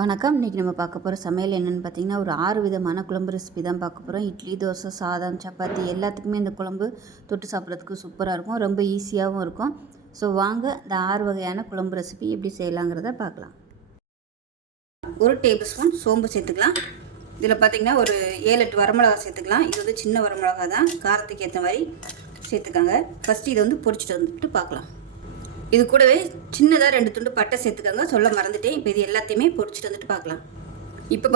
வணக்கம். இன்றைக்கி நம்ம பார்க்க போகிற சமையல் என்னென்னு பார்த்தீங்கன்னா ஒரு ஆறு விதமான குழம்பு ரெசிபி தான் பார்க்க போகிறோம் இட்லி தோசை சாதம் சப்பாத்தி எல்லாத்துக்குமே இந்த குழம்பு தொட்டு சாப்பிட்றதுக்கு சூப்பராக இருக்கும். ரொம்ப ஈஸியாகவும் இருக்கும். ஸோ வாங்க இந்த ஆறு வகையான குழம்பு ரெசிபி எப்படி செய்யலாங்கிறத பார்க்கலாம். ஒரு டேபிள் ஸ்பூன் சோம்பு சேர்த்துக்கலாம். இதில் பார்த்தீங்கன்னா ஒரு ஏழு எட்டு வரமிளகா சேர்த்துக்கலாம். இது வந்து சின்ன வரமிளகா தான். காரத்துக்கு ஏற்ற மாதிரி சேர்த்துக்கோங்க. ஃபஸ்ட்டு இதை வந்து பொரிச்சிட்டு வந்துட்டு பார்க்கலாம். இது கூடவே சின்னதாக ரெண்டு துண்டு பட்டை சேர்த்துக்கோங்க. சொல்ல மறந்துட்டேன். இப்போ இது எல்லாத்தையுமே பொடிச்சிட்டு வந்துட்டு பார்க்கலாம். இப்போ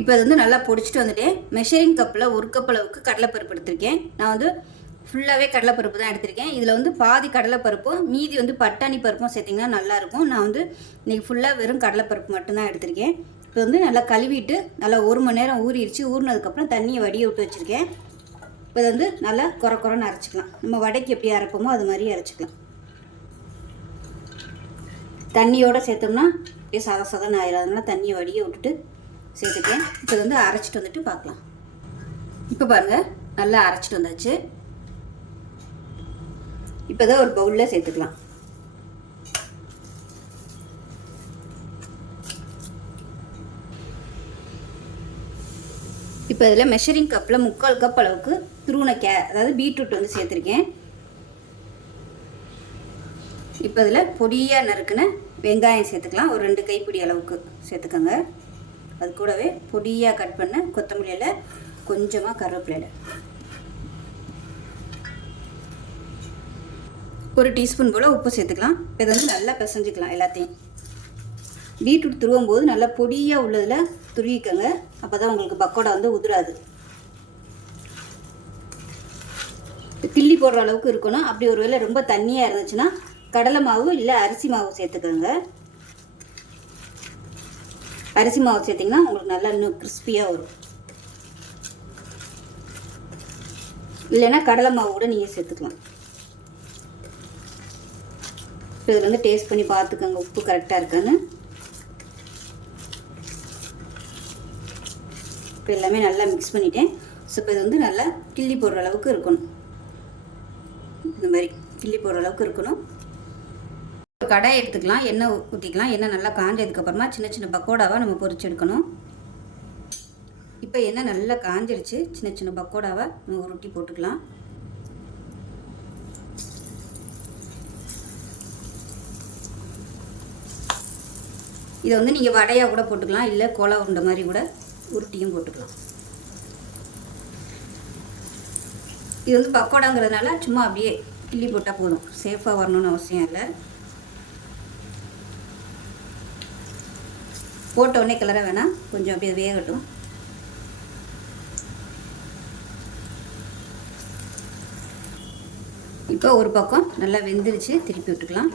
இப்போ அது வந்து நல்லா பொடிச்சிட்டு வந்துட்டேன் மெஷரிங் கப்பில் ஒரு கப் அளவுக்கு கடலைப்பருப்பு எடுத்திருக்கேன். நான் வந்து ஃபுல்லாகவே கடலைப்பருப்பு தான் எடுத்திருக்கேன். இதில் வந்து பாதி கடலைப்பருப்பும் மீதி வந்து பட்டாணி பருப்பும் சேர்த்திங்கன்னா நல்லாயிருக்கும் நான் வந்து இன்றைக்கி ஃபுல்லாக வெறும் கடலைப்பருப்பு மட்டும்தான் எடுத்திருக்கேன். இப்போ வந்து நல்லா கழுவிட்டு நல்லா ஒரு மணி நேரம் ஊறிடுச்சு. ஊறினதுக்கப்புறம் தண்ணியை வடிய விட்டு வச்சுருக்கேன். இப்போ வந்து நல்லா குறை குறைன்னு அரைச்சிக்கலாம். நம்ம வடைக்கு எப்படி அரைப்போமோ அது மாதிரி அரைச்சிக்கலாம். தண்ணியோடு சேர்த்தோம்னா அப்படியே சத சதன்னு ஆயிடும் அதனால் தண்ணியை வடிய விட்டுட்டு சேர்த்துக்கேன் இப்போ வந்து அரைச்சிட்டு வந்துட்டு பார்க்கலாம். இப்போ பாருங்கள் நல்லா அரைச்சிட்டு வந்தாச்சு. இப்போ தான் ஒரு பவுலில் சேர்த்துக்கலாம். இப்போ இதில் மெஷரிங் கப்பில் முக்கால் கப் அளவுக்கு துருவன கே அதாவது பீட்ரூட் வந்து சேர்த்துருக்கேன். இப்போ இதில் பொடியாக நறுக்குன வெங்காயம் சேர்த்துக்கலாம். ஒரு ரெண்டு கைப்பிடி அளவுக்கு சேர்த்துக்கோங்க. அது கூடவே பொடியாக கட் பண்ண கொத்தமல்லியில் கொஞ்சமாக கருவேப்பிலையில் ஒரு டீஸ்பூன் போல் உப்பு சேர்த்துக்கலாம். இதை வந்து நல்லா பிசைஞ்சுக்கலாம் எல்லாத்தையும். பீட்ரூட் துருவும் போது நல்லா பொடியாக உள்ளதில் துருவிக்கோங்க. அப்போ தான் உங்களுக்கு பக்கோடா வந்து உதிராது. கிள்ளி போடுற அளவுக்கு இருக்கணும். அப்படி ஒரு வேளை ரொம்ப தண்ணியாக இருந்துச்சுன்னா கடலை மாவு இல்லை அரிசி மாவு சேர்த்துக்கோங்க. அரிசி மாவு சேர்த்திங்கன்னா உங்களுக்கு நல்லா இன்னும் கிறிஸ்பியாக வரும். இல்லைன்னா கடலை மாவு கூட நீங்கள் சேர்த்துக்கலாம். இப்போ இதில் வந்து டேஸ்ட் பண்ணி பார்த்துக்கோங்க உப்பு கரெக்டாக இருக்கான்னு. இப்போ எல்லாமே நல்லா மிக்ஸ் பண்ணிட்டேன். ஸோ இப்போ இது வந்து நல்லா கிள்ளி போடுற அளவுக்கு இருக்கணும். இந்த மாதிரி கிள்ளி போடுற அளவுக்கு இருக்கணும். ஒரு கடாய் எடுத்துக்கலாம் எண்ணெய் ஊற்றிக்கலாம் எண்ணெய் நல்லா காஞ்சதுக்கப்புறமா சின்ன சின்ன பக்கோடாவாக நம்ம பொறிச்சு எடுக்கணும். இப்போ எண்ணெய் நல்லா காஞ்சிருச்சு. சின்ன சின்ன பக்கோடாவை நம்ம உருட்டி போட்டுக்கலாம். இதை வந்து நீங்கள் வடையாக கூட போட்டுக்கலாம். இல்லை கோலா உருண்டை மாதிரி கூட உருட்டியும் போட்டுக்கலாம். இது வந்து பக்கோடாங்கிறதுனால சும்மா அப்படியே கிள்ளி போட்டால் போதும். சேஃபாக வரணும்னு அவசியம் இல்லை. போட்ட உடனே கிளற வேணாம். கொஞ்சம் அப்படியே வேகட்டும். இப்போ ஒரு பக்கம் நல்லா வெந்துருச்சு. திருப்பி விட்டுக்கலாம்.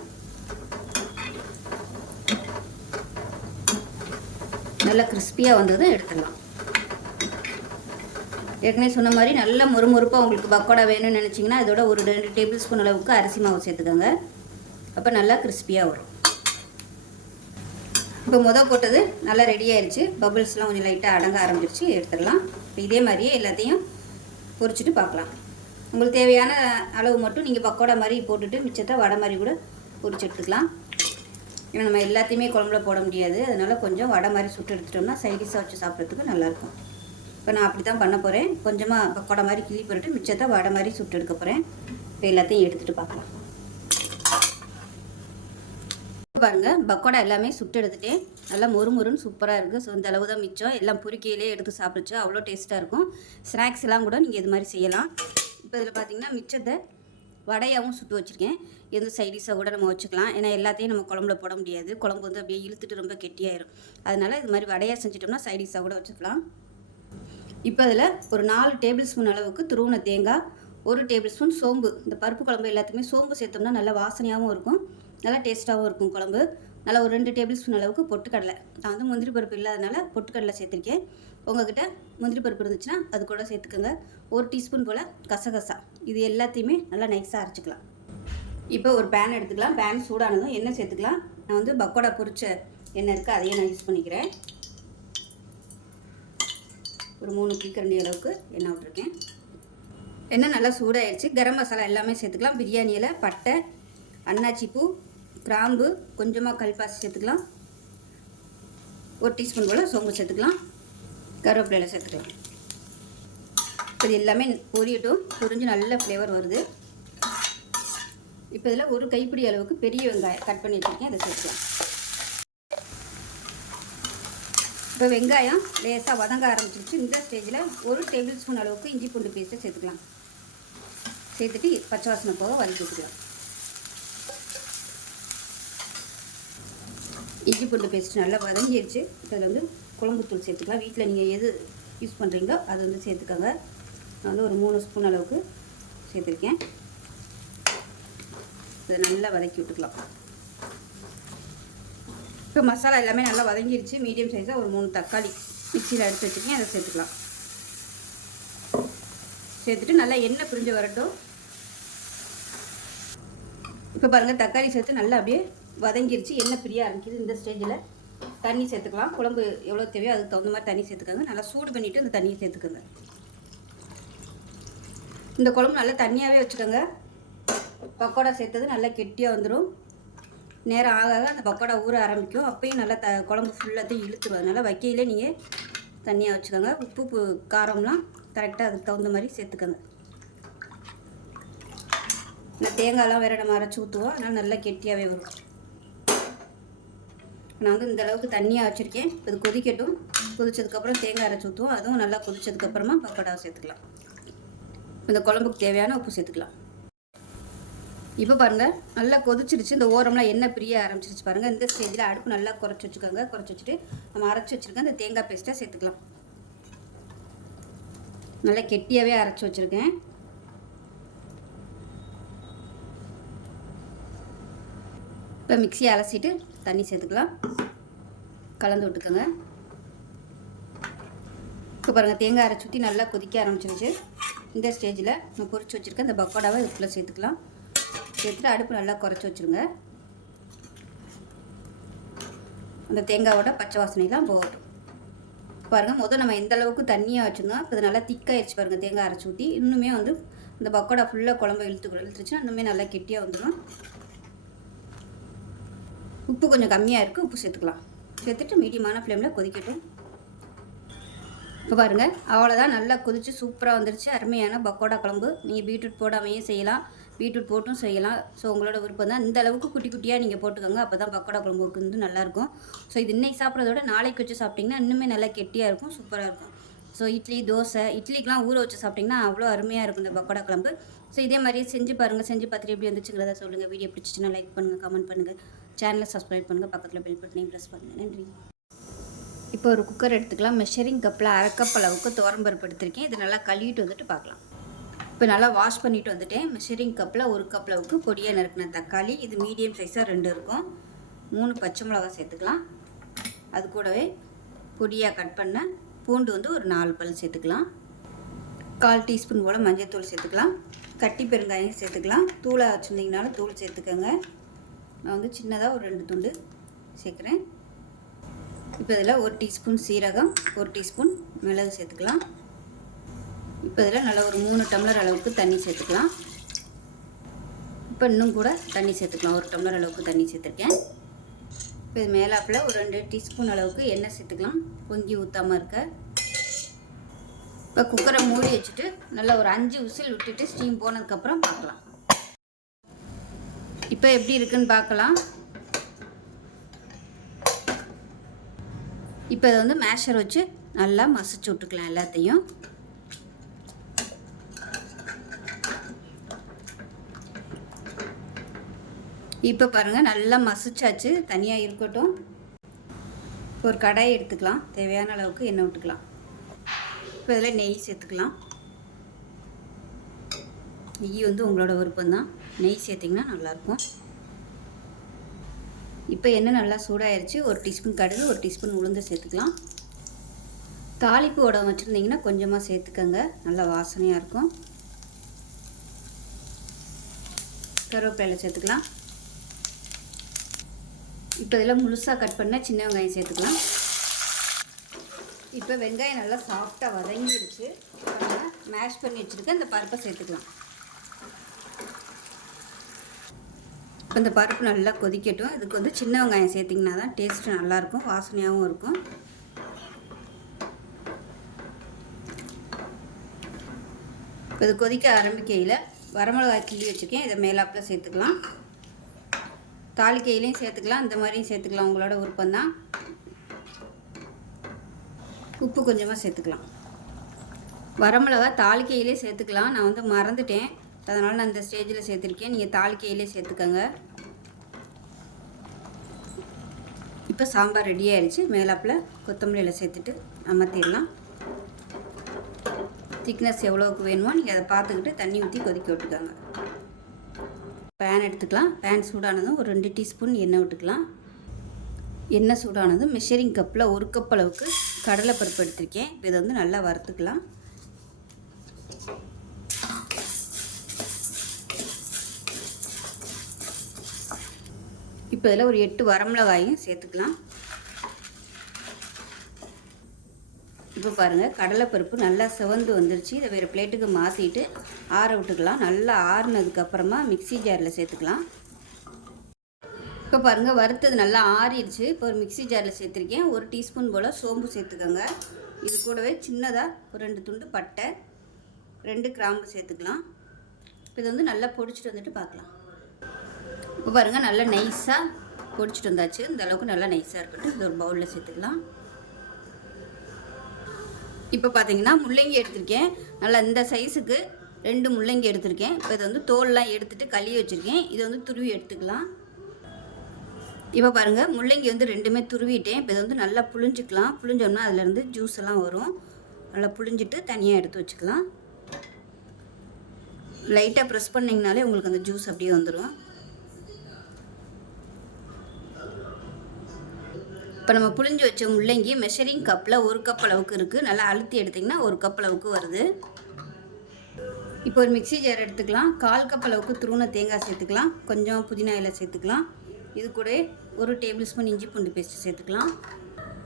நல்லா கிறிஸ்பியாக வந்ததும் எடுத்துடலாம். ஏற்கனவே சொன்ன மாதிரி நல்ல முறுமுறுப்பாக உங்களுக்கு பக்கோடா வேணும்னு நினச்சிங்கன்னா இதோட ஒரு ரெண்டு டேபிள் ஸ்பூன் அளவுக்கு அரிசி மாவு சேர்த்துக்கோங்க. அப்போ நல்லா கிறிஸ்பியாக வரும். இப்போ முத போட்டது நல்லா ரெடி ஆயிடுச்சு பபுள்ஸ்லாம் கொஞ்சம் லைட்டாக அடங்க ஆரம்பிச்சிருச்சு. எடுத்துடலாம். இப்போ இதே மாதிரியே எல்லாத்தையும் பொரிச்சிட்டு பார்க்கலாம். உங்களுக்கு தேவையான அளவு மட்டும் நீங்கள் பக்கோடா மாதிரி போட்டுட்டு மிச்சத்தை வடை மாதிரி கூட பொரிச்சு எடுத்துக்கலாம். ஏன்னா நம்ம எல்லாத்தையுமே குழம்புல போட முடியாது. அதனால் கொஞ்சம் வடை மாதிரி சுட்டு எடுத்துட்டோம்னா சைடிஷாக வச்சு சாப்பிட்றதுக்கு நல்லாயிருக்கும். இப்போ நான் அப்படி தான் பண்ண போகிறேன் கொஞ்சமாக பக்கோடா மாதிரி கிளி போட்டுட்டு மிச்சத்தை வடை மாதிரி சுட்டு எடுக்க போகிறேன் இப்போ எல்லாத்தையும் எடுத்துகிட்டு பார்க்கலாம். பாருங்கள் பக்கோடா எல்லாமே சுட்டு எடுத்துட்டேன். நல்லா மொறு மொறுன்னு சூப்பராக இருக்குது ஸோ இந்த அளவு தான் மிச்சம். எல்லாம் பொறுக்கையிலே எடுத்து சாப்பிடுச்சு அவ்வளோ டேஸ்ட்டாக இருக்கும். ஸ்நாக்ஸ் எல்லாம் கூட நீங்கள் இது மாதிரி செய்யலாம். இப்போ இதில் பார்த்தீங்கன்னா மிச்சத்தை வடையாகவும் சுட்டு வச்சுருக்கேன். எந்த சைடிஷாக கூட நம்ம வச்சுக்கலாம். ஏன்னா எல்லாத்தையும் நம்ம குழம்புல போட முடியாது. குழம்பு வந்து அப்படியே இழுத்துட்டு ரொம்ப கெட்டியாயிரும். அதனால் இது மாதிரி வடையாக செஞ்சிட்டோம்னா சைடிஷாக கூட வச்சுக்கலாம். இப்போ அதில் ஒரு நாலு டேபிள் ஸ்பூன் அளவுக்கு துருவன தேங்காய் ஒரு டேபிள் ஸ்பூன் சோம்பு. இந்த பருப்பு குழம்பு எல்லாத்துக்குமே சோம்பு சேர்த்தோம்னா நல்லா வாசனையாகவும் இருக்கும். நல்லா டேஸ்ட்டாகவும் இருக்கும் குழம்பு. நல்லா ஒரு ரெண்டு டேபிள் ஸ்பூன் அளவுக்கு பொட்டுக்கடலை. நான் வந்து முந்திரி பருப்பு இல்லாதனால பொட்டுக்கடலை சேர்த்துருக்கேன். உங்ககிட்ட முந்திரி பருப்பு இருந்துச்சுன்னா அது கூட சேர்த்துக்கோங்க. ஒரு டீஸ்பூன் போல் கசகசா. இது எல்லாத்தையுமே நல்லா நைஸாக அரைச்சிக்கலாம். இப்போ ஒரு பேன் எடுத்துக்கலாம். பேன் சூடானதும் எண்ணெய் சேர்த்துக்கலாம். நான் வந்து பக்கோடா பொரிச்ச எண்ணெய் இருக்குது அதையும் நான் யூஸ் பண்ணிக்கிறேன். ஒரு மூணு கீக்கரண்டி அளவுக்கு எண்ணெய் விட்டுருக்கேன். எண்ணெய் நல்லா சூடாயிடுச்சு கரம் மசாலா எல்லாமே சேர்த்துக்கலாம். பிரியாணியில் பட்டை அன்னாச்சி பூ கிராம்பு கொஞ்சமாக கல்பாசி சேர்த்துக்கலாம். ஒரு டீஸ்பூன் போல் சோம்பு சேர்த்துக்கலாம். கருவேப்பிலையில் சேர்த்துக்கலாம். இது எல்லாமே பொரியட்டும். பொரிஞ்சு நல்ல ஃப்ளேவர் வருது. இப்போ இதில் ஒரு கைப்பிடி அளவுக்கு பெரிய வெங்காயம் கட் பண்ணி வச்சுருக்கேன். அதை சேர்த்துக்கலாம். இப்போ வெங்காயம் லேசாக வதங்க ஆரம்பிச்சிருச்சு. இந்த ஸ்டேஜில் ஒரு டேபிள் ஸ்பூன் அளவுக்கு இஞ்சி பூண்டு பேஸ்ட்டை சேர்த்துக்கலாம். சேர்த்துட்டு பச்சை வாசனை போக வதக்கி வச்சுக்கலாம். இஞ்சி பூண்டு பேஸ்ட் நல்லா வதங்கிடுச்சு இதில் வந்து குழம்புத்தூள் சேர்த்துக்கலாம். வீட்டில் நீங்கள் எது யூஸ் பண்ணுறீங்களோ அது வந்து சேர்த்துக்கோங்க. நான் வந்து ஒரு மூணு ஸ்பூன் அளவுக்கு சேர்த்துருக்கேன். இதை நல்லா வதக்கி விட்டுக்கலாம். இப்போ மசாலா எல்லாமே நல்லா வதங்கிடுச்சு மீடியம் சைஸாக ஒரு மூணு தக்காளி மிக்சியில் எடுத்து வச்சுருக்கேன். அதை சேர்த்துக்கலாம். சேர்த்துட்டு நல்லா எண்ணெய் பிரிஞ்சு வரட்டும். இப்போ பாருங்கள் தக்காளி சேர்த்து நல்லா அப்படியே வதங்கிருச்சு எண்ணெய் பிரிய ஆரம்பிக்குது. இந்த ஸ்டேஜில் தண்ணி சேர்த்துக்கலாம். குழம்பு எவ்வளோ தேவையோ அதுக்கு தகுந்த மாதிரி தண்ணி சேர்த்துக்கோங்க. நல்லா சூடு பண்ணிவிட்டு இந்த தண்ணியை சேர்த்துக்கோங்க. இந்த குழம்பு நல்லா தண்ணியாகவே வச்சுக்கோங்க. பக்கோடா சேர்த்தது நல்லா கெட்டியாக வந்துடும் நேரம் ஆக ஆக அந்த பக்கோடா ஊற ஆரம்பிக்கும். அப்பயும் நல்லா த குழம்பு ஃபுல்லாத்தையும் இழுத்துரும். அதனால் வைக்கையிலே நீங்கள் தண்ணியாக வச்சுக்கோங்க. உப்பு காரம்லாம் கரெக்டாக அதுக்கு தகுந்த மாதிரி சேர்த்துக்கோங்க. நான் தேங்காயெலாம் வேறு நம்ம அரைச்சி ஊற்றுவோம் அதனால் நல்லா கெட்டியாகவே வரும். நான் வந்து இந்த அளவுக்கு தண்ணியாக வச்சுருக்கேன். இது கொதிக்கட்டும். கொதிச்சதுக்கப்புறம் தேங்காய் அரைச்சி ஊற்றுவோம் அதுவும் நல்லா கொதிச்சதுக்கப்புறமா பக்கோடாவை சேர்த்துக்கலாம். இந்த குழம்புக்கு தேவையான உப்பு சேர்த்துக்கலாம். இப்போ பாருங்கள் நல்லா கொதிச்சிருச்சு. இந்த ஓரம்லாம் எண்ணெய் பிரிய ஆரம்பிச்சிருச்சு பாருங்கள் இந்த ஸ்டேஜில் அடுப்பு நல்லா குறைச்சி வச்சுக்கோங்க. குறைச்சி வச்சுட்டு நம்ம அரைச்சி வச்சுருக்க அந்த தேங்காய் பேஸ்ட்டாக சேர்த்துக்கலாம். நல்லா கெட்டியாகவே அரைச்சி வச்சுருக்கேன். இப்போ மிக்சியை அலசிட்டு தண்ணி சேர்த்துக்கலாம். கலந்து விட்டுக்கோங்க. இப்போ பாருங்கள் தேங்காய் அரை சுற்றி நல்லா கொதிக்க ஆரம்பிச்சிருச்சு. இந்த ஸ்டேஜில் நம்ம பொறிச்சு வச்சுருக்க இந்த பக்கோடாவை இதுக்குள்ளே சேர்த்துக்கலாம். சேர்த்துட்டு அடுப்பு நல்லா குறைச்சி வச்சுருங்க. அந்த தேங்காயோட பச்சை வாசனைலாம் போகட்டும். பாருங்கள் முதல் நம்ம எந்த அளவுக்கு தண்ணியாக வச்சுருந்தோம் இப்போ இது நல்லா திக்காயிடுச்சு பாருங்கள் தேங்காய் அரைச்சி ஊற்றி இன்னுமே வந்து இந்த பக்கோடா ஃபுல்லாக குழம்பு இழுத்து இழுத்துருச்சுன்னா இன்னுமே நல்லா கெட்டியாக வந்துடும். உப்பு கொஞ்சம் கம்மியாக இருக்குது உப்பு சேர்த்துக்கலாம். சேர்த்துட்டு மீடியமான ஃப்ளேமில் கொதிக்கட்டும். இப்போ பாருங்கள் அவ்வளோதான் நல்லா கொதித்து சூப்பராக வந்துருச்சு. அருமையான பக்கோடா குழம்பு. நீங்கள் பீட்ரூட் போடாமையே செய்யலாம். பீட்ரூட் போட்டும் செய்யலாம். ஸோ உங்களோட விருப்பம் தான் இந்த அளவுக்கு குட்டி குட்டியாக நீங்கள் போட்டுக்கோங்க. அப்போ தான் பக்கோடா குழம்புக்கு வந்து நல்லாயிருக்கும் ஸோ இது இன்னைக்கு சாப்பிட்றத விட நாளைக்கு வச்சு சாப்பிட்டிங்கன்னா இன்னுமே நல்லா கெட்டியாக இருக்கும் சூப்பராக இருக்கும். ஸோ இட்லி தோசை இட்லிக்கெலாம் ஊற வச்சு சாப்பிட்டிங்கன்னா அவ்வளோ அருமையாக இருக்கும் இந்த பக்கோடா குழம்பு. ஸோ இதே மாதிரியே செஞ்சு பாருங்கள் செஞ்சு பார்த்துட்டு எப்படி வந்துச்சுங்கிறத சொல்லுங்கள் வீடியோ பிடிச்சிச்சுன்னா லைக் பண்ணுங்கள் கமெண்ட் பண்ணுங்கள் சேனலை சப்ஸ்கிரைப் பண்ணுங்கள் பக்கத்தில் பெல் பட்டனையும் ப்ரெஸ் பண்ணுங்கள் நன்றி. இப்போ ஒரு குக்கர் எடுத்துக்கலாம். மெஷரிங் கப்பில் அரை கப் அளவுக்கு துவரம்பருப்பு எடுத்திருக்கேன். இது நல்லா கழுவிட்டு வந்துட்டு பார்க்கலாம். இப்போ நல்லா வாஷ் பண்ணிட்டு வந்துட்டேன். மெஷரிங் கப்பில் ஒரு கப் அளவுக்கு பொடியாக நறுக்கின தக்காளி. இது மீடியம் சைஸாக ரெண்டு இருக்கும். மூணு பச்சை மிளகா சேர்த்துக்கலாம். அது கூடவே பொடியாக கட் பண்ண பூண்டு வந்து ஒரு நாலு பல் சேர்த்துக்கலாம். கால் டீஸ்பூன் போல் மஞ்சள் தூள் சேர்த்துக்கலாம். கட்டி பெருங்காயம் சேர்த்துக்கலாம். தூளாக வச்சுருந்தீங்கனாலும் தூள் சேர்த்துக்கோங்க. நான் வந்து சின்னதாக ஒரு ரெண்டு துண்டு சேர்க்குறேன். இப்போ இதில் ஒரு டீஸ்பூன் சீரகம் ஒரு டீஸ்பூன் மிளகு சேர்த்துக்கலாம். இப்போ இதில் நல்லா ஒரு மூணு டம்ளர் அளவுக்கு தண்ணி சேர்த்துக்கலாம். இப்போ இன்னும் கூட தண்ணி சேர்த்துக்கலாம். ஒரு டம்ளர் அளவுக்கு தண்ணி சேர்த்துருக்கேன். இப்போ இது மேலாப்பில் ஒரு ரெண்டு டீஸ்பூன் அளவுக்கு எண்ணெய் சேர்த்துக்கலாம். பொங்கி ஊற்றாமல் இருக்க. இப்போ குக்கரை மூடி வச்சுட்டு நல்லா ஒரு அஞ்சு விசில் விட்டுட்டு ஸ்டீம் போனதுக்கப்புறம் பார்க்கலாம். இப்போ எப்படி இருக்குன்னு பார்க்கலாம். இப்போ இதை வந்து மேஷர் வச்சு நல்லா மசிச்சு விட்டுக்கலாம் எல்லாத்தையும். இப்போ பாருங்கள் நல்லா மசிச்சாச்சு தனியாக இருக்கட்டும். ஒரு கடாயை எடுத்துக்கலாம் தேவையான அளவுக்கு எண்ணெய் விட்டுக்கலாம். இப்போ இதில் நெய் சேர்த்துக்கலாம். நெய் வந்து உங்களோட விருப்பம் தான் நெய் சேர்த்திங்கன்னா நல்லாயிருக்கும். இப்போ எண்ணெய் நல்லா சூடாயிருச்சு. ஒரு டீஸ்பூன் கடுகு ஒரு டீஸ்பூன் உளுந்து சேர்த்துக்கலாம். தாளிப்பு உடம்பு வச்சுருந்தீங்கன்னா கொஞ்சமாக சேர்த்துக்கோங்க. நல்லா வாசனையாக இருக்கும். கருவேப்பிலை சேர்த்துக்கலாம். இப்போ இதில் முழுசாக கட் பண்ண சின்ன வெங்காயம் சேர்த்துக்கலாம். இப்போ வெங்காயம் நல்லா சாஃப்டாக வதங்கிடுச்சு. மேஷ் பண்ணி வச்சுருக்க இந்த பருப்பை சேர்த்துக்கலாம். இப்போ இந்த பருப்பு நல்லா கொதிக்கட்டும். இதுக்கு வந்து சின்ன வெங்காயம் சேர்த்திங்கன்னா தான் டேஸ்ட்டு நல்லாயிருக்கும் வாசனையாகவும் இருக்கும். இப்போ இது கொதிக்க ஆரம்பிக்கையில் வரமிளகாய் கிள்ளி வச்சுருக்கேன். இதை மேலாப்பில் சேர்த்துக்கலாம். தாளிக்கையிலையும் சேர்த்துக்கலாம் இந்த மாதிரியும் சேர்த்துக்கலாம். உங்களோட விருப்பம்தான். உப்பு கொஞ்சமாக சேர்த்துக்கலாம். வரமிளகா தாளிக்கையிலே சேர்த்துக்கலாம். நான் வந்து மறந்துட்டேன். அதனால் நான் இந்த ஸ்டேஜில் சேர்த்துருக்கேன். நீங்கள் தாளிக்கையிலே சேர்த்துக்கோங்க. இப்போ சாம்பார் ரெடி ஆயிடுச்சு. மேலாப்பில் கொத்தமல்லியில் சேர்த்துட்டு அமர்த்திடலாம். திக்னஸ் எவ்வளோக்கு வேணுமோ நீங்கள் அதை பார்த்துக்கிட்டு தண்ணி ஊற்றி கொதிக்க விட்டுக்கோங்க. பேன் எடுத்துக்கலாம். பேன் சூடானதும் ஒரு ரெண்டு டீஸ்பூன் எண்ணெய் விட்டுக்கலாம். எண்ணெய் சூடானதும் மெஷரிங் கப்பில் ஒரு கப் அளவுக்கு கடலைப்பருப்பு எடுத்திருக்கேன். இப்போ இதை வந்து நல்லா வறுத்துக்கலாம். இப்போ இதில் ஒரு எட்டு வரமிளகாயும் சேர்த்துக்கலாம். இப்போ பாருங்கள் கடலைப்பருப்பு நல்லா சிவந்து வந்துருச்சு. இதை வேறு பிளேட்டுக்கு மாற்றிட்டு ஆற விட்டுக்கலாம். நல்லா ஆறுனதுக்கப்புறமா மிக்ஸி ஜாரில் சேர்த்துக்கலாம். இப்போ பாருங்கள் வறுத்தது நல்லா ஆறிடுச்சு. இப்போ ஒரு மிக்ஸி ஜாரில் சேர்த்துருக்கேன். ஒரு டீஸ்பூன் போல் சோம்பு சேர்த்துக்கோங்க. இது கூடவே சின்னதாக ஒரு ரெண்டு துண்டு பட்டை ரெண்டு கிராம்பு சேர்த்துக்கலாம். இப்போ இது வந்து நல்லா பொடிச்சிட்டு வந்துட்டு பார்க்கலாம். இப்போ பாருங்கள் நல்லா நைஸாக பொடிச்சிட்டு வந்தாச்சு. இந்த அளவுக்கு நல்லா நைஸாக இருக்கட்டும் இது ஒரு பவுலில் சேர்த்துக்கலாம். இப்போ பார்த்தீங்கன்னா முள்ளங்கி எடுத்திருக்கேன். நல்லா இந்த சைஸுக்கு ரெண்டு முள்ளங்கி எடுத்திருக்கேன். இப்போ இதை வந்து தோல்லாம் எடுத்துகிட்டு கழுவி வச்சுருக்கேன். இதை வந்து துருவி எடுத்துக்கலாம். இப்போ பாருங்கள் முள்ளங்கி வந்து ரெண்டுமே துருவிட்டேன். இப்போ இதை வந்து நல்லா புளிஞ்சிக்கலாம் புளிஞ்சோம்னா அதுலேருந்து ஜூஸ் எல்லாம் வரும். நல்லா புழிஞ்சிட்டு தனியாக எடுத்து வச்சுக்கலாம். லைட்டாக ப்ரெஸ் பண்ணிங்கனாலே உங்களுக்கு அந்த ஜூஸ் அப்படியே வந்துடும் இப்போ நம்ம புளிஞ்சு வச்ச முள்ளங்கி மெஷரிங் கப்பில் ஒரு கப் அளவுக்கு இருக்குது நல்லா அழுத்தி எடுத்திங்கன்னா ஒரு கப் அளவுக்கு வருது. இப்போ ஒரு மிக்ஸி ஜார் எடுத்துக்கலாம். கால் கப் அளவுக்கு துருவன தேங்காய் சேர்த்துக்கலாம். கொஞ்சம் புதினா இலை சேர்த்துக்கலாம். இது கூட ஒரு டேபிள் ஸ்பூன் இஞ்சி பூண்டு பேஸ்ட்டு சேர்த்துக்கலாம்.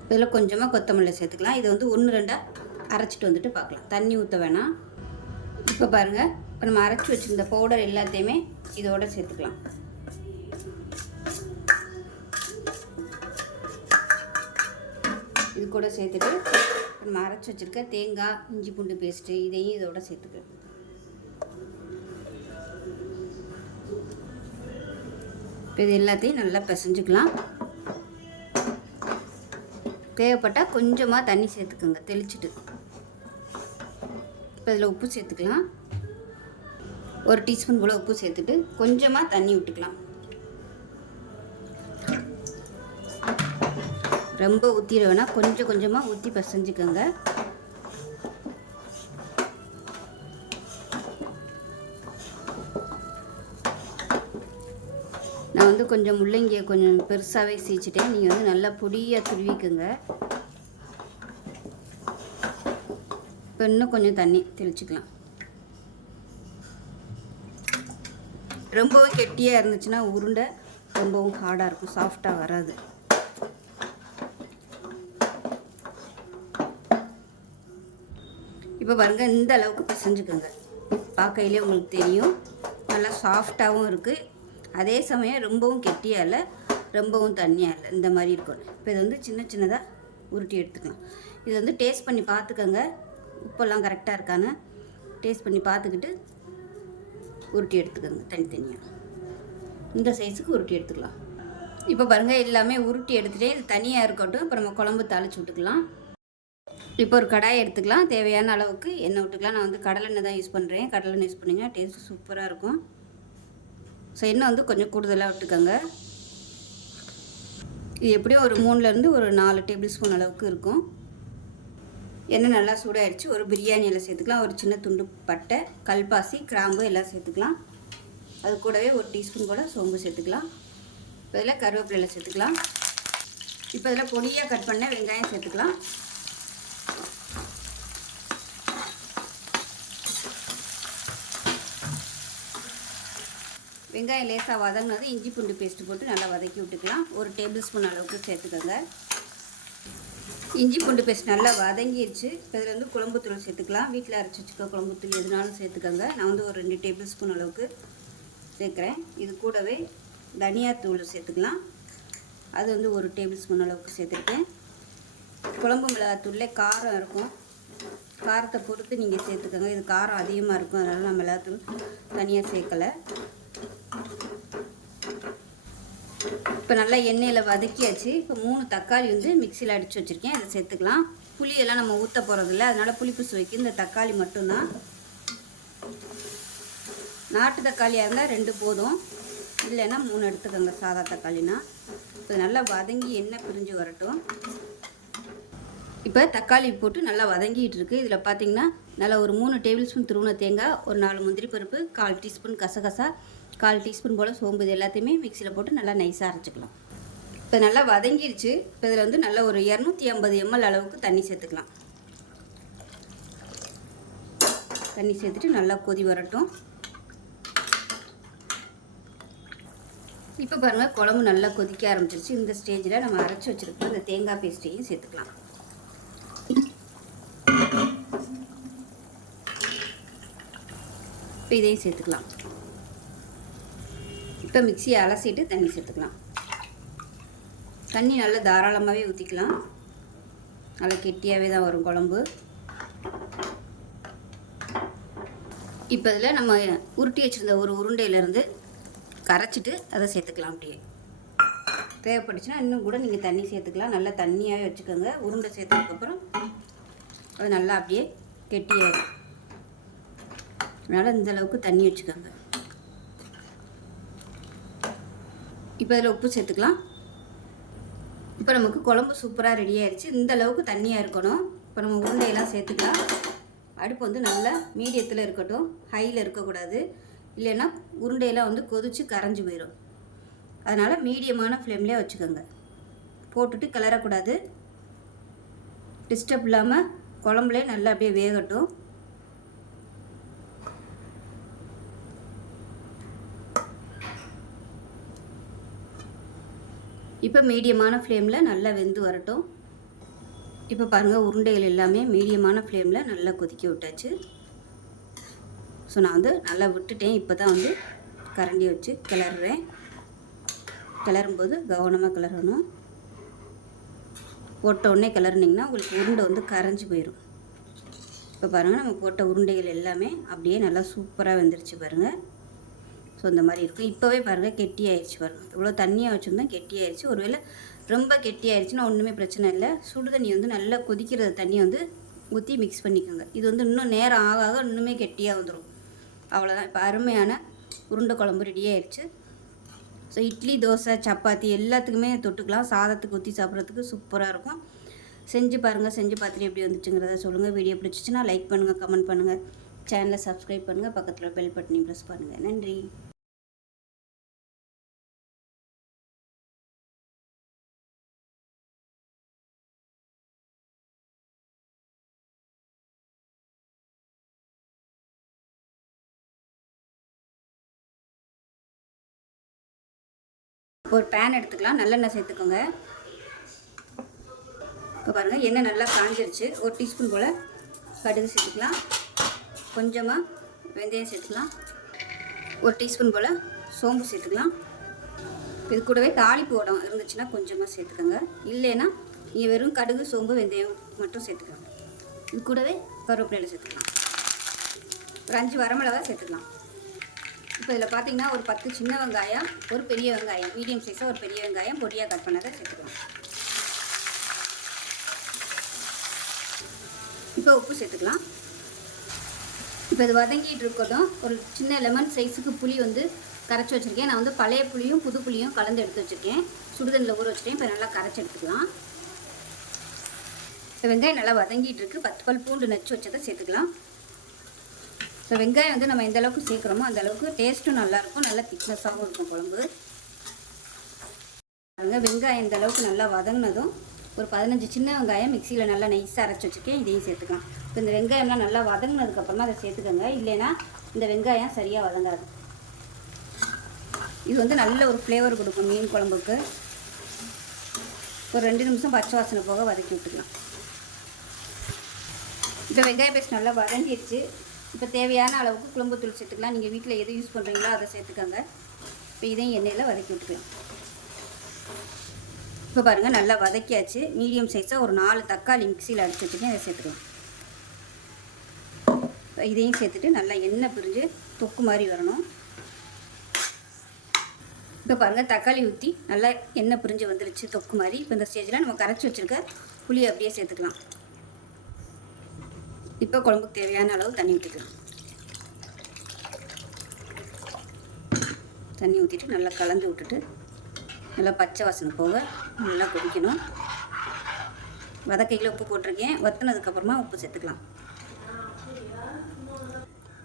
இதில் கொஞ்சமாக கொத்தமல்லி சேர்த்துக்கலாம். இதை வந்து ஒன்று ரெண்டாக அரைச்சிட்டு வந்துட்டு பார்க்கலாம். தண்ணி ஊற்ற வேணாம். இப்போ பாருங்கள் இப்போ நம்ம அரைச்சி வச்சுருந்த பவுடர் எல்லாத்தையுமே இதோட சேர்த்துக்கலாம். கூட சேர்த்துட்டு நம்ம அரைச்சி வச்சுருக்க தேங்காய் இஞ்சி பூண்டு பேஸ்ட்டு இதையும் இதோட சேர்த்துக்கலாம் இப்போ இது எல்லாத்தையும் நல்லா பிசைஞ்சுக்கலாம். தேவைப்பட்டால் கொஞ்சமாக தண்ணி சேர்த்துக்கோங்க தெளிச்சுட்டு. இப்போ இதில் உப்பு சேர்த்துக்கலாம். ஒரு டீஸ்பூன் போல் உப்பு சேர்த்துட்டு கொஞ்சமாக தண்ணி விட்டுக்கலாம் ரொம்ப ஊற்றிட வேணாம் கொஞ்சம் கொஞ்சமாக ஊற்றி பசைஞ்சுக்கோங்க. நான் வந்து கொஞ்சம் முள்ளங்கியை கொஞ்சம் பெருசாகவே சீச்சிட்டேன். நீங்கள் வந்து நல்லா பொடியாக துருவிக்குங்க. இப்போ இன்னும் கொஞ்சம் தண்ணி தெளிச்சுக்கலாம். ரொம்பவும் கெட்டியாக இருந்துச்சுன்னா உருண்டை ரொம்பவும் ஹார்டாக இருக்கும். சாஃப்டாக வராது. இப்போ பாருங்கள் இந்த அளவுக்கு பிசைஞ்சுக்கோங்க. பார்க்கையிலே உங்களுக்கு தெரியும். நல்லா சாஃப்டாகவும் இருக்குது அதே சமயம் ரொம்பவும் கெட்டியாக இல்லை ரொம்பவும் தண்ணியாக இல்லை. இந்த மாதிரி இருக்கும். இப்போ இது வந்து சின்ன சின்னதாக உருட்டி எடுத்துக்கலாம். இது வந்து டேஸ்ட் பண்ணி பார்த்துக்கோங்க. உப்பெல்லாம் கரெக்டாக இருக்கான்னு. டேஸ்ட் பண்ணி பார்த்துக்கிட்டு உருட்டி எடுத்துக்கோங்க தனித்தனியாக இந்த சைஸுக்கு உருட்டி எடுத்துக்கலாம். இப்போ பாருங்கள் எல்லாமே உருட்டி எடுத்துகிட்டே இது தனியாக இருக்கட்டும். இப்போ நம்ம குழம்பு தாளிச்சு விட்டுக்கலாம். இப்போ ஒரு கடாய் எடுத்துக்கலாம். தேவையான அளவுக்கு எண்ணெய் விட்டுக்கலாம். நான் வந்து கடலெண்ணெய் தான் யூஸ் பண்ணுறேன் கடலெண்ணெய் யூஸ் பண்ணிங்கன்னா டேஸ்ட் சூப்பராக இருக்கும். ஸோ எண்ணெய் வந்து கொஞ்சம் கூடுதலாக விட்டுக்கோங்க. இது எப்படியும் ஒரு மூணுலேருந்து ஒரு நாலு டேபிள் ஸ்பூன் அளவுக்கு இருக்கும். எண்ணெய் நல்லா சூடாகிடுச்சு ஒரு பிரியாணி எல்லாம் சேர்த்துக்கலாம். ஒரு சின்ன துண்டு பட்டை கல்பாசி கிராம்பு எல்லாம் சேர்த்துக்கலாம். அது கூடவே ஒரு டீஸ்பூன் கூட சோம்பு சேர்த்துக்கலாம். இப்போ இதில் கருவேப்பிலை சேர்த்துக்கலாம். இப்போ இதில் பொடியாக கட் பண்ண வெங்காயம் சேர்த்துக்கலாம். வெங்காயம் லேசாக வதங்கினது இஞ்சி பூண்டு பேஸ்ட்டு போட்டு நல்லா வதக்கி விட்டுக்கலாம். ஒரு டேபிள் ஸ்பூன் அளவுக்கு சேர்த்துக்கோங்க. இஞ்சி பூண்டு பேஸ்ட் நல்லா வதங்கிடுச்சு. இப்போ இதில் வந்து குழம்புத்தூள் சேர்த்துக்கலாம். வீட்டில் அரைச்சி வச்சுக்க குழம்புத்தூள் எதுனாலும் சேர்த்துக்கோங்க. நான் வந்து ஒரு ரெண்டு டேபிள் ஸ்பூன் அளவுக்கு சேர்க்குறேன். இது கூடவே தனியாத்தூள் சேர்த்துக்கலாம். அது வந்து ஒரு டேபிள் ஸ்பூன் அளவுக்கு சேர்த்துருக்கேன். குழம்பு மிளகாத்தூளில் காரம் இருக்கும். காரத்தை பொறுத்து நீங்கள் சேர்த்துக்கோங்க. இது காரம் அதிகமாக இருக்கும். அதனால் நான் மிளகாத்தூள் தனியாக சேர்க்கலை. இப்போ நல்லா எண்ணெயில் வதக்கியாச்சு. இப்போ மூணு தக்காளி வந்து மிக்சியில் அடித்து வச்சுருக்கேன். அதை சேர்த்துக்கலாம். புளியெல்லாம் நம்ம ஊற்ற போகிறதில்ல அதனால் புளிப்பு சுவைக்கு இந்த தக்காளி மட்டும்தான். நாட்டு தக்காளியாக இருந்தால் ரெண்டு போதும். இல்லைன்னா மூணு எடுத்துக்கோங்க. சாதா தக்காளினா. இப்போ நல்லா வதங்கி எண்ணெய் பிரிஞ்சு வரட்டும். இப்போ தக்காளி போட்டு நல்லா வதங்கிட்டு இருக்கு. இதில் பார்த்தீங்கன்னா நல்லா ஒரு மூணு டேபிள் ஸ்பூன் துருவன தேங்காய் ஒரு நாலு முந்திரி பருப்பு கால் டீஸ்பூன் கசகசா கால் டீஸ்பூன் போல் சோம்பு இது எல்லாத்தையுமே மிக்சியில் போட்டு நல்லா நைஸாக அரைச்சிக்கலாம். இப்போ நல்லா வதங்கிடுச்சு. இப்போ இதில் வந்து நல்லா ஒரு இரநூத்தி ஐம்பது எம்எல் அளவுக்கு தண்ணி சேர்த்துக்கலாம். தண்ணி சேர்த்துட்டு நல்லா கொதி வரட்டும். இப்போ பாருங்கள் குழம்பு நல்லா கொதிக்க ஆரம்பிச்சிருச்சு. இந்த ஸ்டேஜில் நம்ம அரைச்சி வச்சுருக்கோம் இந்த தேங்காய் பேஸ்ட்டையும் சேர்த்துக்கலாம். இப்போ இதையும் சேர்த்துக்கலாம். இப்போ மிக்சியை அலசிட்டு தண்ணி சேர்த்துக்கலாம். தண்ணி நல்லா தாராளமாகவே ஊற்றிக்கலாம் நல்லா கெட்டியாகவே தான் வரும் குழம்பு. இப்போ இதில் நம்ம உருட்டி வச்சுருந்த ஒரு உருண்டையிலேருந்து கரைச்சிட்டு அதை சேர்த்துக்கலாம் அப்படியே. தேவைப்பட்டுச்சுன்னா இன்னும் கூட நீங்கள் தண்ணி சேர்த்துக்கலாம். நல்லா தண்ணியாகவே வச்சுக்கோங்க. உருண்டை சேர்த்ததுக்கப்புறம் அது நல்லா அப்படியே கெட்டியாயிடும் அதனால் இந்த அளவுக்கு தண்ணி வச்சுக்கோங்க. இப்போ இதில் உப்பு சேர்த்துக்கலாம். இப்போ நமக்கு குழம்பு சூப்பராக ரெடி ஆயிடுச்சு. இந்த அளவுக்கு தண்ணியாக இருக்கணும். இப்போ நம்ம உருண்டையெல்லாம் சேர்த்துக்கலாம். அடுப்பு வந்து நல்லா மீடியத்தில் இருக்கட்டும். ஹையில் இருக்கக்கூடாது. இல்லைன்னா உருண்டையெல்லாம் வந்து கொதித்து கரைஞ்சி போயிடும் அதனால் மீடியமான ஃப்ளேம்லேயே வச்சுக்கோங்க. போட்டுட்டு கிளறக்கூடாது. டிஸ்டர்ப் இல்லாமல் குழம்புலே நல்லா அப்படியே வேகட்டும். இப்போ மீடியமான ஃப்ளேமில் நல்லா வெந்து வரட்டும். இப்போ பாருங்கள் உருண்டைகள் எல்லாமே மீடியமான ஃப்ளேமில் நல்லா கொதிக்க விட்டாச்சு. ஸோ நான் வந்து நல்லா விட்டுட்டேன். இப்போ தான் வந்து கரண்டி வச்சு கிளறுறேன். கிளறும்போது கவனமாக கிளறணும். போட்ட உடனே கிளறுனிங்கன்னா உங்களுக்கு உருண்டை வந்து கரைஞ்சி போயிடும் இப்போ பாருங்கள் நம்ம போட்ட உருண்டைகள் எல்லாமே அப்படியே நல்லா சூப்பராக வெந்துருச்சு பாருங்கள் ஸோ இந்த மாதிரி இருக்கும். இப்போவே பாருங்கள் கெட்டி ஆயிடுச்சு பாருங்கள் இவ்வளோ தண்ணியாக வச்சுருந்தா கெட்டி ஆயிடுச்சு ஒருவேளை ரொம்ப கெட்டி ஆயிடுச்சுன்னா ஒன்றுமே பிரச்சனை இல்லை. சுடு தண்ணி வந்து நல்லா கொதிக்கிற தண்ணி வந்து ஊற்றி மிக்ஸ் பண்ணிக்கோங்க. இது வந்து இன்னும் நேரம் ஆக ஆக இன்னுமே கெட்டியாக வந்துடும் அவ்வளோதான் இப்போ அருமையான உருண்டை குழம்பு ரெடி ஆயிடுச்சு ஸோ இட்லி தோசை சப்பாத்தி எல்லாத்துக்குமே தொட்டுக்கலாம். சாதத்துக்கு ஊற்றி சாப்பிட்றதுக்கு சூப்பராக இருக்கும். செஞ்சு பாருங்கள் செஞ்சு பார்த்துட்டு எப்படி வந்துச்சுங்கிறத சொல்லுங்கள் வீடியோ பிடிச்சிச்சின்னா லைக் பண்ணுங்கள் கமெண்ட் பண்ணுங்கள் சேனலை சப்ஸ்கிரைப் பண்ணுங்கள் பக்கத்தில் பெல் பட்டனையும் ப்ரெஸ் பண்ணுங்கள் நன்றி. ஒரு பேன் எடுத்துக்கலாம். நல்லெண்ணெய் சேர்த்துக்கோங்க. இப்போ பாருங்கள் எண்ணெய் நல்லா காஞ்சிருச்சு. ஒரு டீஸ்பூன் போல் கடுகு சேர்த்துக்கலாம். கொஞ்சமாக வெந்தயம் சேர்த்துக்கலாம். ஒரு டீஸ்பூன் போல் சோம்பு சேர்த்துக்கலாம். இது கூடவே தாளிப்பு உடம் இருந்துச்சுன்னா கொஞ்சமாக சேர்த்துக்கோங்க. இல்லைன்னா நீங்கள் வெறும் கடுகு சோம்பு வெந்தயம் மட்டும் சேர்த்துக்கோங்க இது கூடவே கருவேப்பிலையில் சேர்த்துக்கலாம். ஒரு அஞ்சு வரமிளகா சேர்த்துக்கலாம். இப்போ இதில் பார்த்தீங்கன்னா ஒரு பத்து சின்ன வெங்காயம் ஒரு பெரிய வெங்காயம் மீடியம் சைஸாக ஒரு பெரிய வெங்காயம் பொடியாக கட் பண்ணதை சேர்த்துக்கலாம். இப்போ உப்பு சேர்த்துக்கலாம். இப்போ இது வதங்கிட்டு இருக்கட்டும் ஒரு சின்ன லெமன் சைஸுக்கு புளி வந்து கரைச்சி வச்சுருக்கேன். நான் வந்து பழைய புளியும் புது புளியும் கலந்து எடுத்து வச்சுருக்கேன். சுடுதண்ணில் ஊற வச்சுட்டேன். இப்போ நல்லா கரைச்சி எடுத்துக்கலாம். இப்போ வெங்காயம் நல்லா வதங்கிட்டு இருக்கு. பத்து பல் பூண்டு நச்சு வச்சதை சேர்த்துக்கலாம். ஸோ வெங்காயம் வந்து நம்ம எந்த அளவுக்கு சேர்க்குறோமோ அந்த அளவுக்கு டேஸ்ட்டும் நல்லாயிருக்கும். நல்லா திக்னஸாகவும் இருக்கும் குழம்பு. பாருங்க வெங்காயம் இந்த அளவுக்கு நல்லா வதங்கினதும் ஒரு பதினஞ்சு சின்ன வெங்காயம் மிக்சியில் நல்லா நைஸாக அரைச்சி வச்சுருக்கேன். இதையும் சேர்த்துக்கலாம். இப்போ இந்த வெங்காயம்லாம் நல்லா வதங்கினதுக்கப்புறமா அதை சேர்த்துக்கோங்க. இல்லைன்னா இந்த வெங்காயம் சரியாக வதங்காது. இது வந்து நல்ல ஒரு ஃப்ளேவர் கொடுக்கும் மீன் குழம்புக்கு. ஒரு ரெண்டு நிமிஷம் பச்சை வாசனை போக வதக்கி விட்டுக்கலாம். இப்போ வெங்காய பேஸ்ட் நல்லா வதங்கிடுச்சு இப்போ தேவையான அளவுக்கு குழம்பு தூள் சேர்த்துக்கலாம். நீங்கள் வீட்டில் எது யூஸ் பண்ணுறீங்களோ அதை சேர்த்துக்கோங்க. இப்போ இதையும் எண்ணெயில் வதக்கி விட்டுக்கலாம். இப்போ பாருங்கள் நல்லா வதக்கியாச்சு. மீடியம் சைஸாக ஒரு நாலு தக்காளி மிக்சியில் அடித்து வச்சுருக்கேன் அதை சேர்த்துக்கலாம். இப்போ இதையும் சேர்த்துட்டு நல்லா எண்ணெய் பிரிஞ்சு தொக்கு மாதிரி வரணும். இப்போ பாருங்கள் தக்காளி ஊற்றி நல்லா எண்ணெய் பிரிஞ்சு வந்துருச்சு தொக்கு மாதிரி. இப்போ இந்த ஸ்டேஜில் நம்ம கரைச்சி வச்சுருக்க புளியை அப்படியே சேர்த்துக்கலாம். இப்போ குழம்புக்கு தேவையான அளவு தண்ணி ஊற்றிக்கலாம் தண்ணி ஊற்றிட்டு நல்லா கலந்து விட்டுட்டு நல்லா பச்சை வாசனை போக நல்லா கொதிக்கணும். வதக்கையில் உப்பு போட்டிருக்கேன். வத்தினதுக்கப்புறமா உப்பு சேர்த்துக்கலாம்.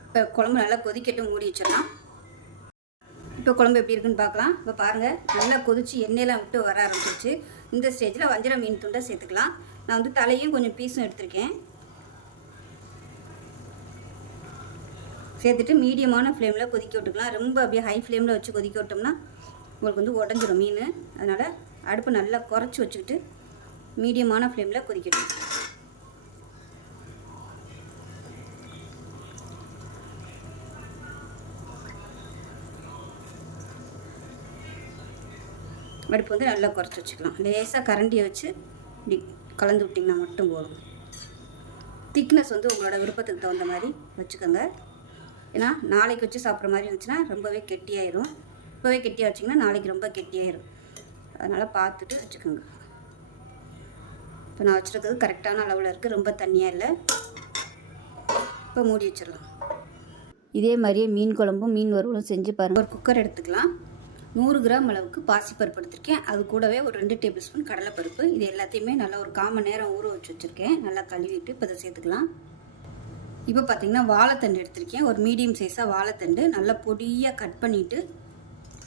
இப்போ குழம்பு நல்லா கொதிக்கட்டும் மூடி வச்சிடலாம். இப்போ குழம்பு எப்படி இருக்குன்னு பார்க்கலாம். இப்போ பாருங்கள் நல்லா கொதிச்சு எண்ணெயெல்லாம் விட்டு வர ஆரம்பிச்சிருச்சு. இந்த ஸ்டேஜில் வஞ்சிரம் மீன் துண்டை சேர்த்துக்கலாம். நான் வந்து தலையும் கொஞ்சம் பீஸும் எடுத்திருக்கேன். சேர்த்துட்டு மீடியமான ஃப்ளேமில் கொதிக்க விட்டுக்கலாம். ரொம்ப அப்படியே ஹை ஃப்ளேமில் வச்சு கொதிக்க விட்டோம்னா உங்களுக்கு வந்து உடஞ்சிரும் மீன். அதனால் அடுப்பு நல்லா குறைச்சி வச்சுக்கிட்டு மீடியமான ஃப்ளேமில் கொதிக்கணும். அடுப்பு வந்து நல்லா குறைச்சி வச்சுக்கலாம். லேசாக கரண்டியை வச்சு இப்படி கலந்து விட்டிங்கன்னா மட்டும் போதும். திக்னஸ் வந்து உங்களோட விருப்பத்துக்கு தகுந்த மாதிரி வச்சுக்கோங்க. ஏன்னா நாளைக்கு வச்சு சாப்பிட்ற மாதிரி இருந்துச்சுன்னா ரொம்பவே கெட்டியாயிரும். இப்போவே கெட்டியாக வச்சிங்கன்னா நாளைக்கு ரொம்ப கெட்டியாயிரும். அதனால் பார்த்துட்டு வச்சுக்கோங்க. இப்போ நான் வச்சுருக்கிறது கரெக்டான அளவில் இருக்குது ரொம்ப தண்ணியாக இல்லை. இப்போ மூடி வச்சிடலாம். இதே மாதிரியே மீன் குழம்பும் மீன் வறுவலும் செஞ்சு பாருங்கள் ஒரு குக்கர் எடுத்துக்கலாம். நூறு கிராம் அளவுக்கு பாசிப்பருப்பு எடுத்திருக்கேன். அது கூடவே ஒரு ரெண்டு டேபிள் ஸ்பூன் கடலைப்பருப்பு. இது எல்லாத்தையுமே நல்லா ஒரு கால் மணி நேரம் ஊற வச்சு வச்சுருக்கேன். நல்லா கழுவிட்டு இப்போ இதை சேர்த்துக்கலாம். இப்போ பார்த்தீங்கன்னா வாழைத்தண்டு எடுத்திருக்கேன். ஒரு மீடியம் சைஸாக வாழைத்தண்டு. நல்லா பொடியாக கட் பண்ணிவிட்டு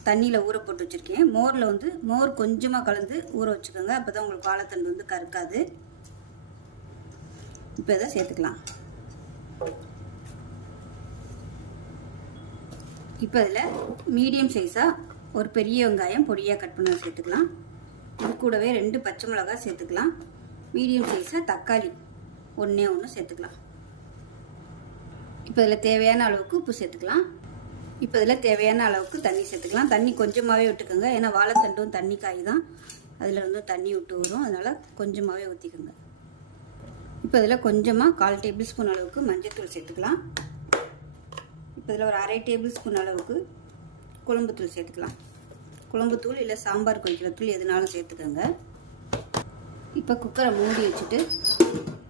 தண்ணியில் ஊற போட்டு வச்சுருக்கேன். மோரில் வந்து மோர் கொஞ்சமாக கலந்து ஊற வச்சுக்கோங்க. அப்போ தான் உங்களுக்கு வாழைத்தண்டு வந்து கருக்காது. இப்போ இதை சேர்த்துக்கலாம். இப்போ இதில் மீடியம் சைஸாக ஒரு பெரிய வெங்காயம் பொடியாக கட் பண்ண சேர்த்துக்கலாம். இது கூடவே ரெண்டு பச்சை மிளகாய் சேர்த்துக்கலாம். மீடியம் சைஸாக தக்காளி ஒன்றே ஒன்று சேர்த்துக்கலாம். இப்போ இதில் தேவையான அளவுக்கு உப்பு சேர்த்துக்கலாம். இப்போ இதில் தேவையான அளவுக்கு தண்ணி சேர்த்துக்கலாம். தண்ணி கொஞ்சமாகவே விட்டுக்கோங்க. ஏன்னா வாழைத்தண்டும் தண்ணி காய் தான் அதில் வந்து தண்ணி விட்டு வரும். அதனால் கொஞ்சமாகவே ஊற்றிக்கோங்க இப்போ இதில் கொஞ்சமாக கால் டேபிள் ஸ்பூன் அளவுக்கு மஞ்சத்தூள் சேர்த்துக்கலாம். இப்போ இதில் ஒரு அரை டேபிள் ஸ்பூன் அளவுக்கு குழம்புத்தூள் சேர்த்துக்கலாம். குழம்புத்தூள் இல்லை சாம்பார் கொதிக்கிற தூள் எதுனாலும் சேர்த்துக்கோங்க. இப்போ குக்கரை மூடி வச்சுட்டு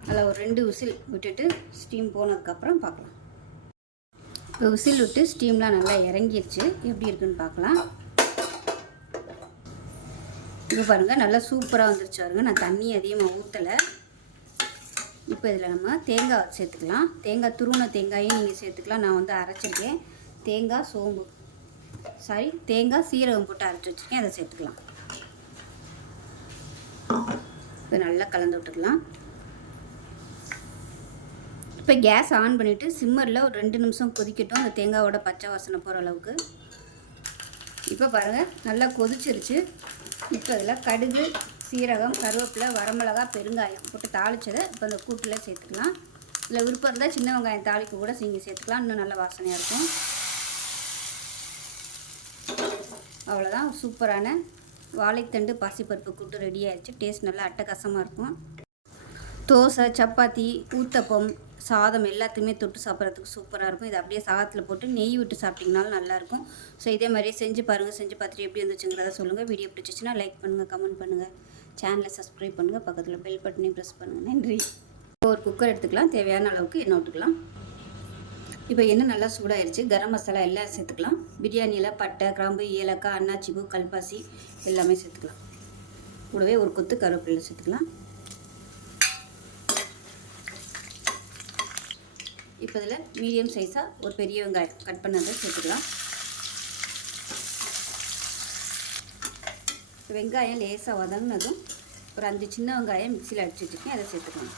அதில் ஒரு ரெண்டு விசில் விட்டுட்டு ஸ்டீம் போனதுக்கப்புறம் பார்க்கலாம். விசில் விட்டு ஸ்டீம்லாம் நல்லா இறங்கிருச்சு. எப்படி இருக்குன்னு பார்க்கலாம். இப்போ பாருங்கள் நல்லா சூப்பராக வந்துருச்சு பாருங்க. நான் தண்ணி அதிகமாக ஊற்றலை இப்போ இதில் நம்ம தேங்காய் சேர்த்துக்கலாம். தேங்காய் துருவன தேங்காயும் நீங்கள் சேர்த்துக்கலாம். நான் வந்து அரைச்சிருக்கேன். தேங்காய் சோம்பு. சாரி தேங்காய் சீரகம் போட்டு அரைச்சி வச்சுருக்கேன். அதை சேர்த்துக்கலாம். இப்போ நல்லா கலந்து விட்டுக்கலாம். இப்போ கேஸ் ஆன் பண்ணிவிட்டு சிம்மரில் ஒரு ரெண்டு நிமிஷம் கொதிக்கட்டும். அந்த தேங்காவோட பச்சை வாசனை போகிற அளவுக்கு. இப்போ பாருங்கள் நல்லா கொதிச்சிருச்சு. இப்போ இதில் கடுகு சீரகம் கருவேப்பிலை வரமிளகா பெருங்காயம் போட்டு தாளிச்சதை இப்போ அந்த கூட்டில் சேர்த்துக்கலாம். இல்லை விருப்பம் இருந்தால் சின்ன வெங்காயம் தாளிக்கு கூட நீங்கள் சேர்த்துக்கலாம். இன்னும் நல்ல வாசனையாக இருக்கும். அவ்வளோதான் சூப்பரான வாழைத்தண்டு பாசிப்பருப்பு கூட்டு ரெடி ஆயிடுச்சு. டேஸ்ட் நல்லா அட்டகாசமாக இருக்கும். தோசை சப்பாத்தி ஊத்தப்பம் சாதம் எல்லாத்தையுமே தொட்டு சாப்பிட்றதுக்கு சூப்பராக இருக்கும். இது அப்படியே சாதத்தில் போட்டு நெய் விட்டு சாப்பிட்டிங்கனாலும் நல்லாயிருக்கும். ஸோ இதே மாதிரியே செஞ்சு பாருங்கள் செஞ்சு பார்த்துட்டு எப்படி இருந்துச்சுங்கிறத சொல்லுங்கள் வீடியோ பிடிச்சிச்சின்னா லைக் பண்ணுங்கள் கமெண்ட் பண்ணுங்கள் சேனலை சப்ஸ்கிரைப் பண்ணுங்கள் பக்கத்தில் பெல் பட்டனையும் ப்ரெஸ் பண்ணுங்கள் நன்றி. ஒரு குக்கர் எடுத்துக்கலாம். தேவையான அளவுக்கு எண்ணெய் விட்டுக்கலாம் இப்போ எண்ணெய் நல்லா சூடாயிருச்சு. கரம் மசாலா எல்லாம் சேர்த்துக்கலாம். பிரியாணியில் பட்டை கிராம்பு ஏலக்காய் அன்னாச்சிப்பூ கல்பாசி எல்லாமே சேர்த்துக்கலாம். கூடவே ஒரு கொத்து கருவேப்பிலை சேர்த்துக்கலாம். இப்போ இதில் மீடியம் சைஸாக ஒரு பெரிய வெங்காயம் கட் பண்ணதை சேர்த்துக்கலாம். வெங்காயம் லேசாக வதங்கினதும் ஒரு அஞ்சு சின்ன வெங்காயம் மிக்சியில் அடிச்சு வச்சுருக்கேன் அதை சேர்த்துக்கலாம்.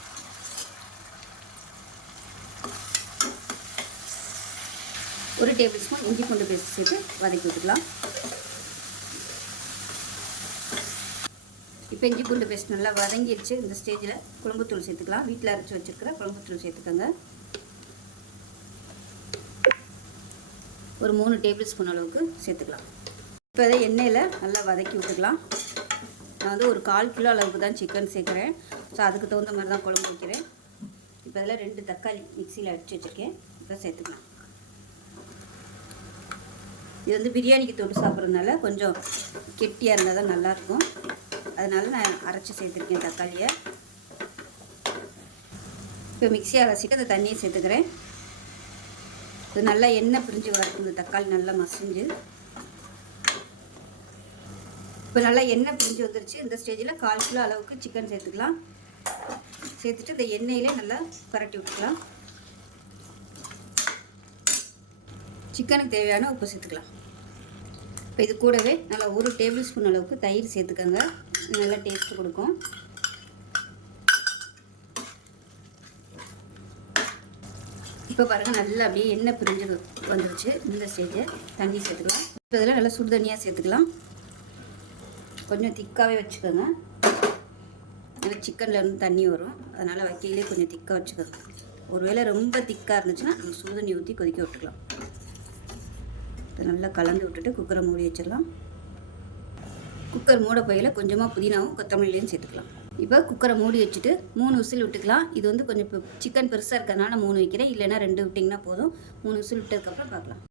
ஒரு டேபிள் ஸ்பூன் இஞ்சி பூண்டு பேஸ்ட் சேர்த்து வதக்கி விட்டுக்கலாம். இப்போ இஞ்சி பூண்டு பேஸ்ட் நல்லா வதங்கிடுச்சு இந்த ஸ்டேஜில் குழம்புத்தூள் சேர்த்துக்கலாம். வீட்டில் அரைச்சி வச்சுருக்கிற குழம்புத்தூள் சேர்த்துக்கோங்க. ஒரு மூணு டேபிள் ஸ்பூன் அளவுக்கு சேர்த்துக்கலாம். இப்போ இதை எண்ணெயில் நல்லா வதக்கி விட்டுக்கலாம். நான் வந்து ஒரு கால் கிலோ அளவுக்கு தான் சிக்கன் சேர்க்குறேன். ஸோ அதுக்கு தகுந்த மாதிரி தான் குழம்பு வைக்கிறேன். இப்போ இதில் ரெண்டு தக்காளி மிக்சியில் அடித்து வச்சுருக்கேன். இப்போ சேர்த்துக்கலாம். இது வந்து பிரியாணிக்கு தொட்டு சாப்பிட்றதுனால கொஞ்சம் கெட்டியாக இருந்தால் தான் நல்லாயிருக்கும். அதனால நான் அரைச்சி சேர்த்துருக்கேன் தக்காளியை. இப்போ மிக்சியை அரைச்சிட்டு அந்த தண்ணியை சேர்த்துக்கிறேன். இது நல்லா எண்ணெய் பிரிஞ்சு வரட்டும். இந்த தக்காளி நல்லா மசிஞ்சு. இப்போ நல்லா எண்ணெய் பிரிஞ்சு வந்துருச்சு. இந்த ஸ்டேஜில் கால் கிலோ அளவுக்கு சிக்கன் சேர்த்துக்கலாம். சேர்த்துட்டு இந்த எண்ணெயிலே நல்லா பரட்டி விட்டுக்கலாம். சிக்கனுக்கு தேவையான உப்பு சேர்த்துக்கலாம். இப்போ இது கூடவே நல்லா ஒரு டேபிள் ஸ்பூன் அளவுக்கு தயிர் சேர்த்துக்கோங்க. நல்லா டேஸ்ட்டு கொடுக்கும். இப்போ பாருங்கள் நல்லா அப்படியே எண்ணெய் பிரிஞ்சு வந்துருச்சு. இந்த ஸ்டேஜை தண்ணி சேர்த்துக்கலாம். இப்போ இதில் நல்லா சுடு தண்ணியாக சேர்த்துக்கலாம். கொஞ்சம் திக்காகவே வச்சுக்கோங்க. ஏன்னா சிக்கனில் இருந்து தண்ணி வரும். அதனால் வைக்கையிலே கொஞ்சம் திக்காக வச்சுக்கோங்க. ஒருவேளை ரொம்ப திக்காக இருந்துச்சுன்னா நம்ம சுடு தண்ணி ஊற்றி கொதிக்க விட்டுக்கலாம். இதை நல்லா கலந்து விட்டுட்டு குக்கரை மூடி வச்சிடலாம். குக்கர் மூட போயில கொஞ்சமாக புதினாவும் கொத்தமல்லியும் சேர்த்துக்கலாம். இப்போ குக்கரை மூடி வச்சுட்டு மூணு விசில் விட்டுக்கலாம். இது வந்து கொஞ்சம் இப்போ சிக்கன் பெருசாக இருக்கிறதுனால மூணு வைக்கிறேன். இல்லைன்னா ரெண்டு விட்டிங்கன்னா போதும். மூணு விசில் விட்டதுக்கப்புறம் பார்க்கலாம்.